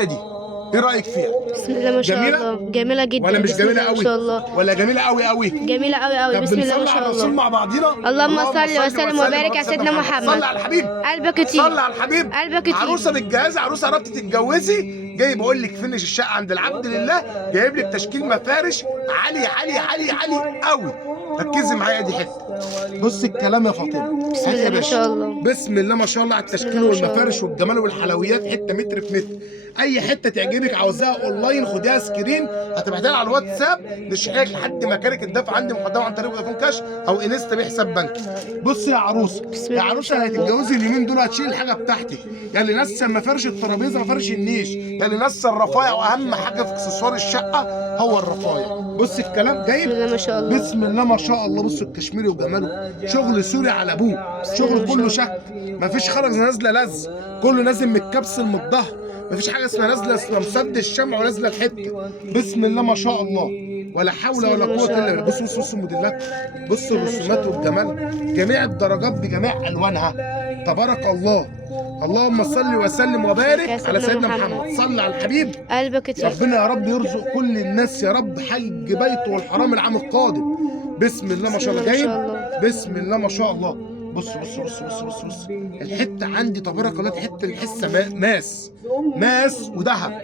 الحته دي، ايه رايك فيها؟ بسم الله ما شاء جميله الله، جميله جدا. ولا مش بسم جميله الله ما قوي؟ شاء الله، ولا جميله قوي قوي؟ جميله قوي قوي. طب بسم الله ما بنصلي على شاء الرسول الله. مع بعضينا. اللهم صل وسلم وبارك على سيدنا محمد. صلي على الحبيب، قلبك كتير، صلي على الحبيب. قلبك كتير. عروسه بتجهزي، عروسه قربتي تتجوزي، جاي بقول لك فينش الشقه عند العبد لله، جايب لك تشكيل مفارش عالي عالي عالي عالي قوي. ركزي معايا دي حته. بص الكلام يا فاطمه. بسم الله ما شاء الله، بسم الله ما شاء الله على التشكيل الله ما شاء والمفارش والجمال والحلويات، حته متر في متر. اي حته تعجبك عاوزاها اونلاين خديها سكرين، هتبعتها لي على الواتساب نشحنك لحد مكانك. الدفع عندي مقدمه عن طريق فودافون كاش او انستا بحساب بنكي. بص يا عروسه، يا عروسه اللي هتتجوزي اليومين دول هتشيل الحاجه بتاعتك، يا اللي ناسه مفارش الترابيزه مفارش النيش، يا اللي ناسه الرفايع، واهم حاجه في اكسسوار الشقه هو الرفايع. بص الكلام جايب. بسم الله ما شاء الله، بسم الله ما شاء الله. بص الكشميري وجماله، شغل سوري على ابوه، شغل كله شك، مفيش خرز نازله لز، كله نازل متكبسل من الظهر، مفيش حاجه اسمها نازله اسمها مسد الشمع ونازله الحته. بسم الله ما شاء الله، ولا حول ولا قوه الا بالله. بص بص بص الموديلات، بص الرسومات والجمال، جميع الدرجات بجميع الوانها، تبارك الله. اللهم صل وسلم وبارك على سيدنا محمد. صل على الحبيب. قلبك كتير. ربنا يا رب يرزق كل الناس يا رب حج بيته والحرام العام القادم. بسم الله ما شاء الله. جايب بسم الله ما شاء الله. بص بص بص بص بص بص الحته عندي تبارك الله، حته الحسه ماس وذهب.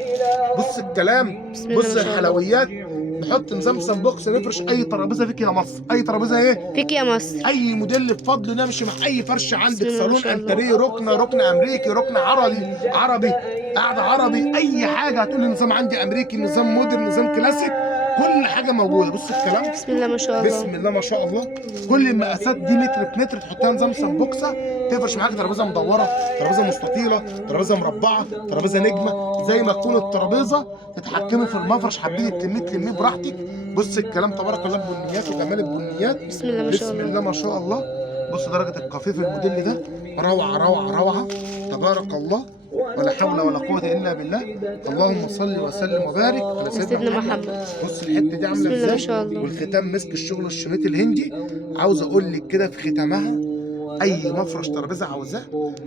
بص الكلام، بص الحلويات. نحط نظام سمبوكس، نفرش اي ترابيزه فيك يا مصر، اي ترابيزه ايه فيك يا مصر، اي موديل بفضل نمشي مع اي فرش عندك، صالون انتريه، ركن امريكي، ركن عربي قاعده عربي، اي حاجه هتقولي نظام عندي امريكي، نظام مودرن، نظام كلاسيك، كل حاجه موجوده. بص الكلام، بسم الله ما شاء الله، بسم الله ما شاء الله. كل المقاسات دي متر بمتر، تحطها نظام سمبوكسه، تفرش معاك ترابيزه مدوره، ترابيزه مستطيله، ترابيزه مربعه، ترابيزه نجمه، زي ما تكون الترابيزه تتحكمي في المفرش، حبيتي تلميه براحتك. بص الكلام تبارك الله، بنيات وجمال البنيات. بسم الله ما شاء الله، بسم الله ما شاء الله. بص درجه الكافيه في الموديل ده روعه روعه روعه، تبارك الله، ولا حول ولا قوه الا بالله. اللهم صل وسلم وبارك على سيدنا محمد. بص الحته دي عامله ازاي، ما شاء الله، والختام مسك الشغل الشميت الهندي. عاوز اقول لك كده في ختامها، اي مفرش ترابيزه عاوزاه،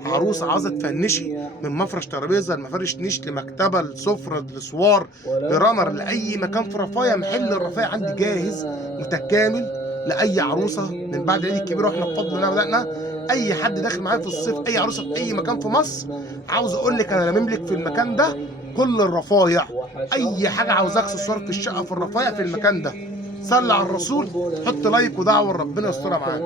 عروسه عاوزه تفنشي، من مفرش ترابيزه لمفارش نيش لمكتبه لسفره لسوار لرنر لاي مكان في رفايع، محل الرفايع عندي جاهز متكامل لاي عروسه من بعد العيد الكبير. واحنا بفضل الله بدانا اي حد داخل معايا في الصيف، اي عروسه في اي مكان في مصر، عاوز اقول لك انا لامم لك في المكان ده كل الرفايع، اي حاجه عاوزاه اكسسوار في الشقه في الرفايع في المكان ده. صلي على الرسول، حط لايك ودعوه ربنا يسترها معاك.